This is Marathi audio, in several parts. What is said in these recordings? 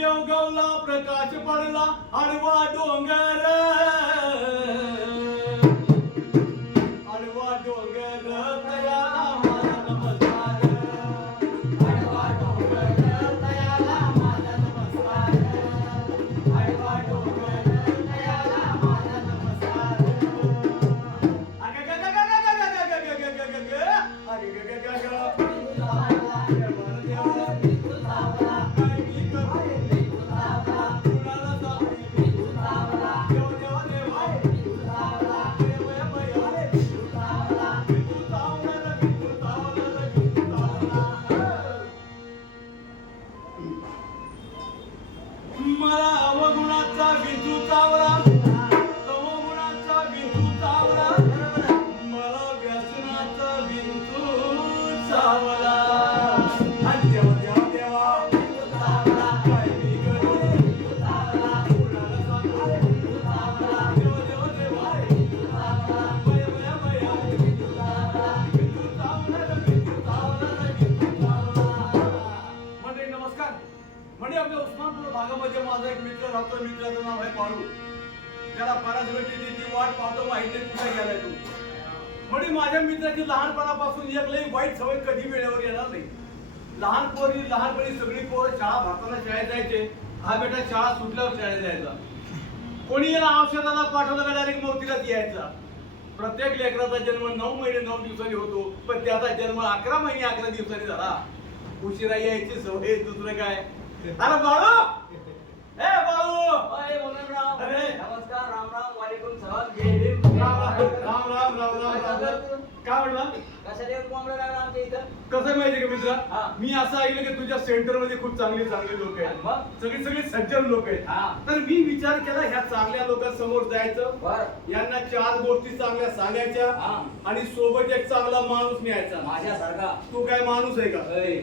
सूर्य उगवला प्रकाश पडला आडवा डोंगर आडवा डोंगर तयाला माझा नमस्कार आडवा डोंगर तयाला माझा नमस्कार आडवा डोंगर तयाला माझा नमस्कार अरे ग ग ग ग ग ग ग ग ग ग ग अरे ग ग ग ग मला अवगुणाचा विजू चावला तमोगुणाचा विजू चावला मला व्यसनाचा विजू चावला आणि देवा देवा देवा विजू चावला काय मी करू विजू चावला कुणाला सांगू विजू चावला देवा देवा देवा विजू चावला बया बया बया विजू चावला विजू चावला विजू चावला विजू चावला मंडळी नमस्कार म्हणजे आपल्या उस्मानपूर भागामध्ये माझा एक मित्र राहतो मित्राचं नाव आहे बाळू त्याला बऱ्याच वेळची ती वाट पाहतो माहिती कुठे गेलाय तू म्हणजे माझ्या मित्राची लहानपणापासून एक लई वाईट सवय कधी वेळेवर येणार नाही लहानपणी सगळी पोरं शाळा भरताना शाळेत जायचे हा बेटा शाळा सुटल्यावर शाळेत जायचा कोणी याला औषधाला पाठवलं का डायरेक्ट मौतीलाच यायचा प्रत्येक लेकराचा जन्म 9 महिने 9 दिवसांनी होतो पण त्याचा जन्म 11 महिने 11 दिवसांनी झाला उशिरा यायची सवय दुसरं काय अरे बाळू ए बाळू अरे मोहनराव अरे नमस्कार राम राम वालेकुम सलाम जय भीम राम काय म्हणला कशाला येऊन बोंबला लागला आमच्या इथं कसं माहिती का मित्रा हा. मी असं ऐकलं की तुझ्या सेंटर मध्ये खूप चांगली लोक आहेत मग सगळी सज्जन लोक आहेत हा. तर मी विचार केला ह्या चांगल्या लोकांसमोर जायचं बर यांना 4 गोष्टी चांगल्या सांगायच्या हा. आणि सोबत एक चांगला माणूस न्यायचा माझ्यासारखा तू काय माणूस आहे का अय.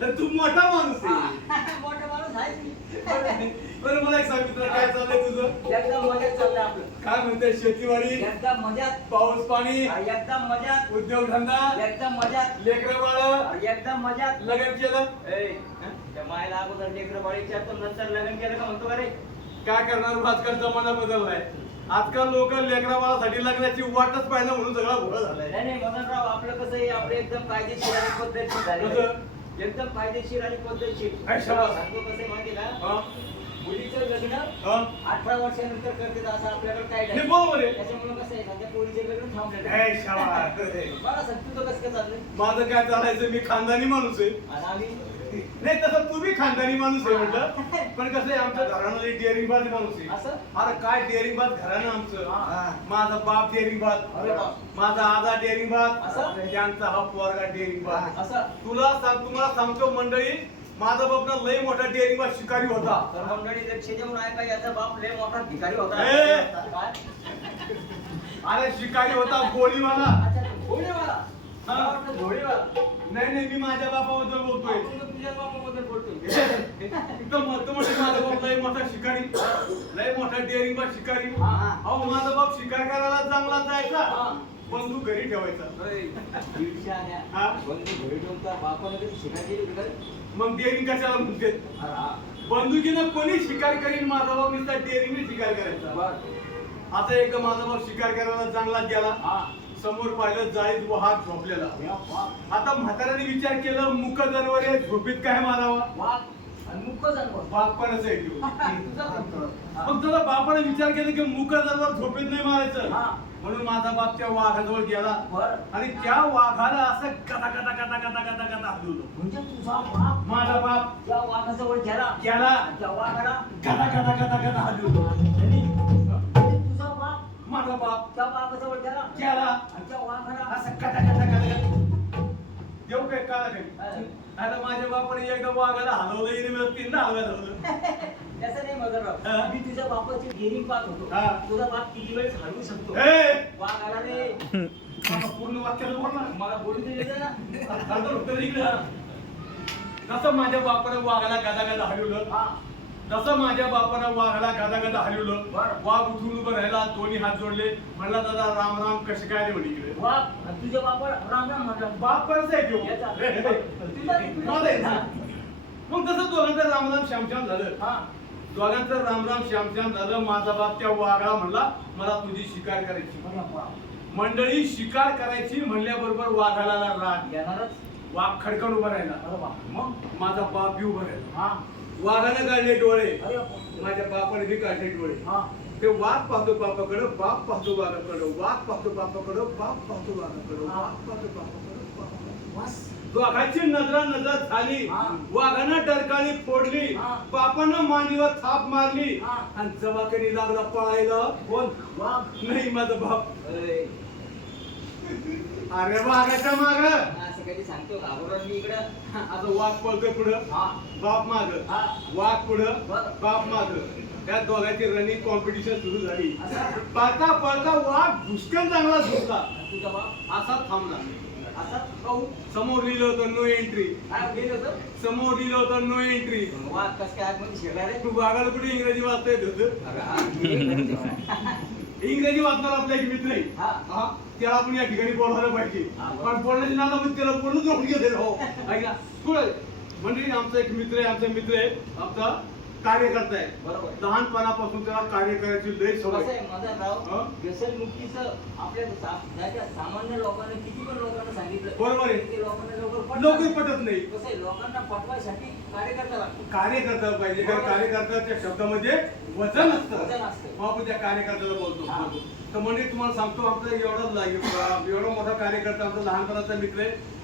तर तू मोठा माणूस आहे मोठा माणूस आहेच मी. बरं मला एक सांग मित्रा काय चाललंय तुझं एकदम मजेत चाललंय आपलं काय म्हणते शेतीवाडी एकदम मजेत पाऊस पाणी एकदम मजेत उद्योगधंदा एकदम मजेत लेकरं बाळ एकदम मजेत लग्न केलं ए त्या मायला अगोदर लेकरं बाळीच्या नंतर लग्न केलं का म्हणतो का रे काय करणार आजकाल जमाना बदललाय आजकाल लोक लेकराबाळासाठी लग्नाची वाटच पाहिलं म्हणून सगळा घोळा झालाय नाही मदनराव आपलं कसं आहे आपलं एकदम कायदेशीर आणि पद्धतशीर झालं एकदम कायदेशीर आणि पद्धतशीर काय शाबास. सांगतो कसं आहे माहिती का हा? मुलीचं लग्न हा? 18 वर्षानंतर करते असं आपल्याकडे काय हे नाही बरोबर आहे त्याच्यामुळे कसं आहे सध्या पोलीचे लग्न थांबलेलं हे शाबास. मला सांग तुझं कसं काय चाललंय माझं काय चालायचं मी खानदानी माणूस आहे आणि आम्ही नाही तसं तू बी खानदानी माणूस आहे म्हटलं पण कसं आहे आमच्या घरामध्ये डेअरिंगबाज माणूस आहे असं अरे काय डेअरिंगबाज घराणं आमचं हा. माझा बाप डेअरिंगबाज अरे बाप. माझा आजा डेअरिंगबाज असं? त्यांचा हा पोरगा डेअरिंगबाज असं तुम्हाला सांगतो मंडळी माझा बाप ना लय मोठा डेअरिंगबाज शिकारी होता तर मंडळी लक्ष देऊन ऐका याचा बाप लय मोठा भिकारी होता ए! काय? अरे शिकारी होता गोळीवाला अच्छा घोडेवाला हा. मला वाटलं घोडेवाला नाही मी माझ्या बापाबद्दल बोलतोय आपण तर तुझ्या बापाबद्दल बोलतोय एकदम मस्त म्हणजे माझा बाप लय मोठा शिकारी लय मोठा डेअरिंगबाज शिकारी हा. अहो माझा बाप शिकार करायला चांगला जायचा हा. बंदूक घरी ठेवायचा हा. बापाने कधी शिकार केली होती का रे? मग डेअरिंग कशाला म्हणते अरे हा. बंदुकीनं कोणी शिकार करीन माझा बाप नुसता डेअरिंगने शिकार करायचा बर. आता एकदा माझा बाप शिकार करायला चांगलाच गेला हा. समोर पाहिलं जाळीत वाघ झोपलेला या वाघ. आता म्हाताऱ्याने विचार केला मुक जनावर आहे झोपीत काय मारावा वाघ आणि मुक्क जनावर. बाप पण आहे तो. तुझा मित्र. हा. मग त्याला बापाने विचार केला की मुक जनावर झोपीत नाही मारायचं हा. म्हणून माझा बाप त्या वाघाजवळ गेला बर. आणि त्या वाघाला असं गदा गदा गदा गदा गदा गदा हलवलं म्हणजे तुझा बाप माझा बाप त्या वाघाजवळ गेला गेला आणि त्या वाघाला गदा गदा गदा गदा हलवलं आणि तुझा बाप माझा बाप त्या वाघाजवळ गेला गेला आणि त्या वाघाला असं गदा गदा गदा गदा देऊ काय काला काही आता माझ्या बापाने एकदा वाघाला हलवलं हिने मला 3दा हलवायला त्याचं नाही मदरराव. हा. मी तुझ्या बापाची गेरिंग पाहत होतो हा. तुझा बाप किती वेळेस हलवू शकतो ए! वाघ आला रे बाबा पूर्ण वाक्याला बोल ना मला बोलू दे ना नंतर उत्तर इकडं. जसं माझ्या बापाने वाघाला गदा गदा हलवलं हा. जसं माझ्या बापानं वाघाला गदा गदा हलवलं बरं. वाघ उठून उभं राहिला दोन्ही हात जोडले म्हणला दादा राम राम कसे काय रे म्हणे इकडे वाघ आणि तुझ्या बापाला राम राम म्हटलं बाप परत आहे तो याचा. माझा आहे. मग तसं दोघांचा रामराम श्यामश्याम झालं. हा दोघांचं रामराम श्यामश्याम झालं. माझा बाप त्या वाघाला म्हणला मला तुझी शिकार करायची. मंडळी शिकार करायची म्हणल्याबरोबर वाघाला राग येणारच. वाघ खडकन उभा राहिला. अरे वा. मग माझा बाप बी उभा राहिला. हा वाघाने काढले डोळे, अरे बापरे. माझ्या बापाने बी काढले डोळे. हा ते वाघ पाहतो बापाकडे, बाप पाहतो वाघाकडे, वाघ पाहतो बापाकडे, बाप पाहतो वाघाकडे, वाघ पाहतो बापाकडे, बस. वाघाची नजर झाली. हा. वाघानं डरकाळी फोडली. हा. बापानं मांडीवर थाप मारली. हा. आणि जवाकणी लागला पळायला. कोण? वाघ. नाही माझा बाप. अरे अरे वाघाच्या माग असं कधी सांगतो घाबरून मी इकडं. आता वाघ पळतोय पुढं, हा बाप माग. हा वाघ पुढं, बरं. बाप माग. त्या दोघांची रनिंग कॉम्पिटिशन सुरू झाली. असं पळता पळता वाघ भुसकन चांगला झोपला. तुझा बाप असा थांबला. असा पाहू समोर लिहिलं होतं नो एंट्री. काय गेलं होतं. समोर लिहिलं होतं नो एंट्री. वाघ कस काय आतमध्ये शिरला रे. तू वाघाला कुठे इंग्रजी वाचता येत होतं? अरे हा, हे करते. इंग्रजी वाचणार आपला एक मित्र आहे. हा. हा, त्याला आपण या ठिकाणी बोलायला पाहिजे. हा, बरं. पण बोलण्याच्या नादामध्ये त्याला बोलून जोडून गेलेलो. हो ऐका थोडं म्हणजे आमचा एक मित्र आहे, आमचा कार्यकर्ता आहे. बरोबर. लहानपणापासून त्याला कार्य करायची लय कसं सवय. आहे माझा राव, हा? व्यसनमुक्तीचं आपल्या जायच्या सामान्य लोकांना किती पण लोकांना सांगितलं बरोबर आहे. ते लोकांना लवकर पटत नाही. कसं आहे लोकांना पटवायसाठी कार्यकर्ता लागतो. कार्यकर्ता पाहिजे कारण कार्यकर्त्याच्या शब्दामध्ये वजन असतं. वजन असतं. मग आपण त्या कार्यकर्त्याला हा. बोलतो. तर म्हणजे तुम्हाला सांगतो आमचा एवढा मोठा कार्यकर्ता आमचा लहानपणाचा मित्र आहे.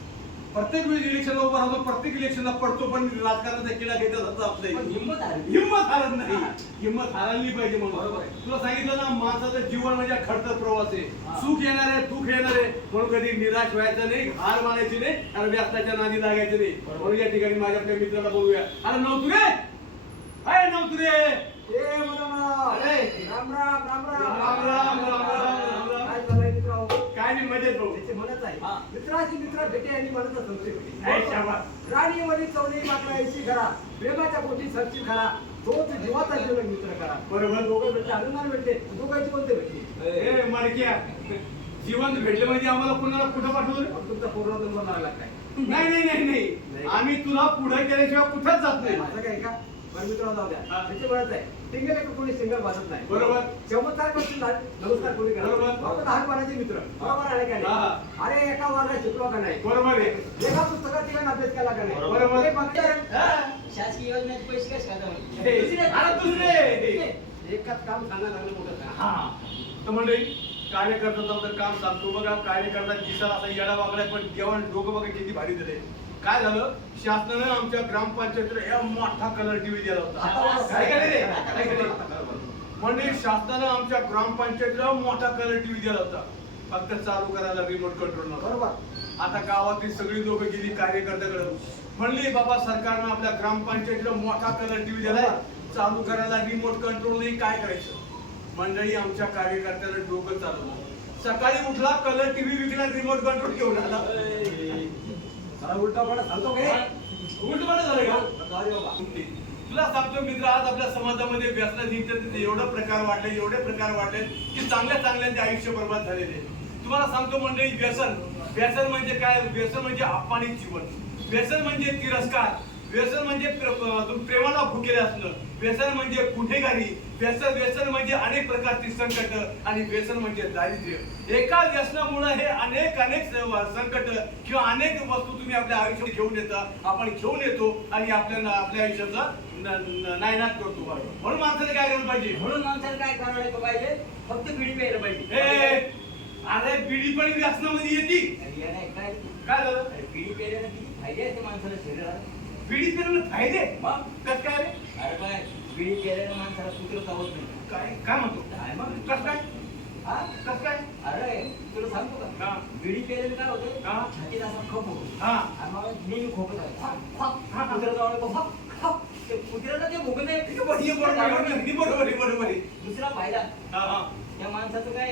प्रत्येक वेळी इलेक्शनला उभा राहतो, प्रत्येक इलेक्शनला पडतो, पण राजकारणाचा किडा घेतच असतं पण आपलं. हिंमत आहे. हिंमत हारत नाही. हिंमत हारायला पाहिजे म्हणून. बरोबर आहे. तुला सांगितलं ना माणसाचं जीवन म्हणजे खडतर प्रवास आहे. हा. सुख येणार आहे, दुःख येणार आहे, म्हणून कधी निराश व्हायचं नाही, हार मानायची नाही आणि व्यस्ताच्या नादी लागायचं नाही. बरोबर. म्हणून या ठिकाणी माझ्या आपल्या मित्राला बोलूया. अरे नवतुरे, अरे नवतुरे, ए मदाना, अरे राम राम राम राम राम राम राम राम राम. काय चाललंय मित्रांनो? काय नाही मजेत भाऊ. त्याचे म्हणत आहे हा. मित्राची मित्र भेटे आणि म्हणत ऐ शाबास. राणी मध्ये चौधरी मात्र ऐशी करा प्रेमाच्या पोटी सरची खरा तोच जीवाचा जीवन मित्र करा. बरोबर. दोघं भेटले हनुमान भेटले दोघांची कोणते भेटले ए मालक्या, जिवंत भेटले म्हणजे आम्हाला कुणाला कुठं पाठवलं? मग तुमचा पूर्ण नंबर लागला काय नाही नाही नाही नाही, आम्ही तुला पुढे केल्याशिवाय कुठंच जात नाही. असं काय का बरं मित्रांनो जाऊ द्या. हा. त्याचे म्हणत आहे सिंगल एक कोणी सिंगल वाजत नाही. बरोबर. चमत्कार करतील नमस्कार कोणी करा. बरोबर. फक्त लहानपणाचे मित्र बरोबर आहे का हा. नाही. अरे एका वर्गात शिकलो का नाही. बरोबर आहे. एका पुस्तकात ठिकाण अभ्यास केला का नाही. बरोबर. हे फक्त शासकीय योजनेचे पैसे कसे खाता हे, म्हणजे अरे दुसरे. एकच काम सांगा लागलं मोठं काम. हा. तर मंडळी कार्यकर्त्याचं तर काम सांगतो बघा. कार्यकर्ता दिसायला असा येडा वागलाय पण जेवण डोकं बघा किती भारी दिले. काय झालं, शासनानं आमच्या ग्रामपंचायतीला या मोठा कलर टीव्ही दिला होता. काय केलं रे? काय केलं? म्हणजे शासनानं आमच्या ग्रामपंचायतीला मोठा कलर टीव्ही दिला होता. फक्त चालू करायला रिमोट कंट्रोल नव्हता. बरोबर. आता गावातील सगळी लोक गेली कार्यकर्त्याकडे. म्हणली बाबा सरकारनं आपल्या ग्रामपंचायतीला मोठा कलर टीव्ही दिलाय, चालू करायला रिमोट कंट्रोल नाही, काय करायचं? मंडळी आमच्या कार्यकर्त्याला डोकं चालवलं. सकाळी उठला कलर टीव्ही विकला, रिमोट कंट्रोल घेऊन आला. जरा उलटापणा सांगतो काय उलटपणा झालं का? अरे बाबा. तुला सांगतो मित्र, आज आपल्या समाजामध्ये व्यसनाधीनतेचे एवढे प्रकार वाढले की चांगल्या चांगल्यांचे आयुष्य बर्बाद झालेले. तुम्हाला सांगतो मंडळी, व्यसन म्हणजे काय? व्यसन म्हणजे अपमानित जीवन. व्यसन म्हणजे तिरस्कार. व्यसन म्हणजे प्रेमाला भुकेले असणं. व्यसन म्हणजे गुन्हेगारी. व्यसन म्हणजे अनेक प्रकारची संकट आणि व्यसन म्हणजे दारिद्र्य. एका व्यसनामुळे हे अनेक संकट किंवा अनेक वस्तू तुम्ही आपल्या आयुष्यात घेऊन येता, आपण घेऊन येतो आणि आपल्या आयुष्याचा नायनाट करतो. म्हणून माणसाने काय करायला पाहिजे? म्हणून माणसाला काय करायला पाहिजे? फक्त बिडी प्यायला पाहिजे. अरे बिडी पण व्यसनामध्ये येते. अरे नाही, काय काय झालं? अरे बिडी प्यायल्याने किती फायदे आहेत माणसाला शरीराला. बिडी पिण्याला फायदे मग कस काय रे? अरे काय बिडी प्यायल्याने माणसाला कुत्र चावत नाही. काय म्हणतो? काय मग? कस काय? हा? कस काय? अरे तुला सांगतो का? हा. बिडी प्यायल्याने काय होतं? हा. छातीत असा खप होतो. हा. आणि मग नेहमी खोकत आहे. खप, खप. हा. कुत्रा जवळ येतो, खप, खप. ते कुत्र्याला ते भोगत आहे. बरोबर आहे. दुसरा फायदा हा, हा. त्या माणसाचं काय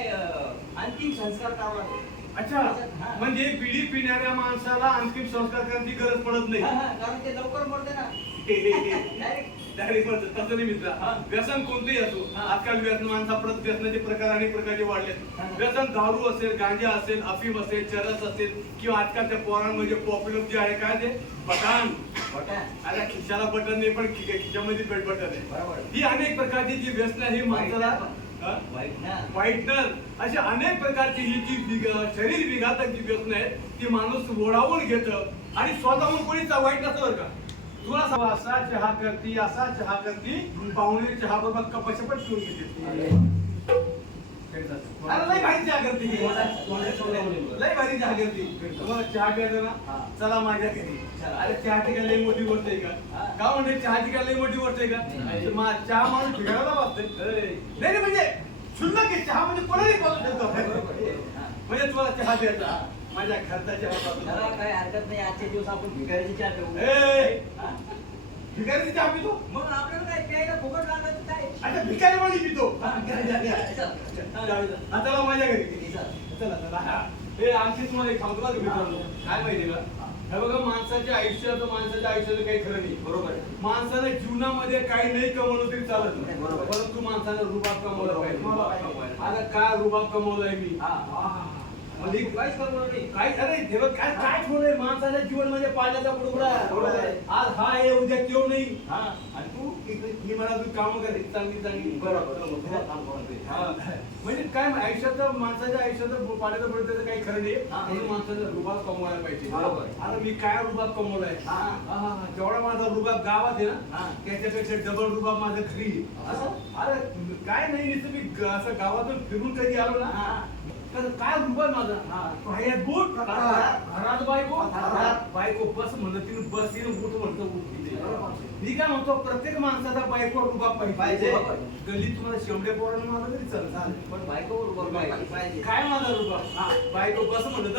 अंतिम संस्कार करावा लागतो. अच्छा, हा. म्हणजे बिडी पिणाऱ्या माणसाला अंतिम संस्कार करण्याची गरज पडत नाही. हा, हा, कारण ते लवकर मरते ना. डायरेक्ट डायरेक्ट म्हणतात तसं नाही मित्रा. व्यसन कोणतेही असो, आजकाल व्यसन माणसाप्रत व्यसनाचे प्रकार अनेक प्रकारचे वाढले. व्यसन दारू असेल, गांजा असेल, अफीम असेल, चरस असेल किंवा आजकालच्या पोरांमध्ये पॉप्युलर जे आहे काय ते बटन. आता खिशाला बटन नाही पण खिशामध्ये बटन आहे. ही अनेक प्रकारची जी व्यसन ही माणसाला व्हाईटनर अशी अनेक प्रकारची ही जी शरीर विघातक जी व्यसन आहे ती माणूस ओढावून घेत आणि स्वतःहून कोणी वाईट नसतं बरं का. तुला सांगू, असा चहा करती असा चहा करती पाहुणे चहा बरोबर कपाशी पण पिऊन घेते. लय भारी चहा करते, लय भारी चहा करते. तुम्हाला चहा प्यायचं ना, चला माझ्या घरी. अरे चहाची काय लई मोठी गोष्ट आहे का म्हणजे चहाची काय लई मोठी गोष्ट आहे का. चहा माणूस भिगायला वाटतंय. नाही म्हणजे शुल्लक आहे चहा म्हणजे कोणाही पाहू शकतो. म्हणजे तुम्हाला चहा द्यायचा माझ्या घरचा चहा. काय हरकत नाही, आजचे दिवस आपण भिकारीची चहा करू. भिकारीची चहा पितो मग आपल्याला काय प्यायला फुकट लागत काय. अच्छा भिकारी म्हणजे पितो. आता माझ्या घरी चला चला. हे आणखी तुम्हाला एक सांगतो बरं मित्रांनो, काय माहिती का, हे बघा माणसाच्या आयुष्याचं काही खरं नाही. बरोबर. माणसाने जीवनामध्ये काही नाही कमवलं तरी चालत नाही, परंतु माणसाने रुबाब कमवला पाहिजे. आता काय रुबाब कमवलाय मी म्हणजे काहीच कमवलं नाही. काय अरे देव काय काय ठेवलंय माणसाचं जीवन म्हणजे पाण्याचा बुडबुडा. आज हा आहे उद्या केव नाही. आणि तू ही मला तू काम कर चांगली चांगली म्हणजे काय आयुष्याचं माणसाच्या आयुष्याचं पाण्याचं बुडबुड्याचं काही खरं नाही. म्हणून माणसाचा रुबाब कमवायला पाहिजे. आता मी काय रुबाब कमवलाय, जेवढा माझा रुबाब गावात आहे ना त्याच्यापेक्षा डबल रुबाब माझं घरी. असं अरे काय नाही नुसतं मी असं गावातून फिरून कधी आलो ना तर काय रुबाब माझा घरात बायको बस म्हणत तिने बस तिने उठ म्हणतो मी काय म्हणतो प्रत्येक माणसाचा बायको रुबाब पाहिजे. गल्लीत तुम्हाला शेंबडे पोरांना माझा तरी चालेल, पण बायको रुबाब पाहिजे. काय माझा रुबाब बायको बस म्हणत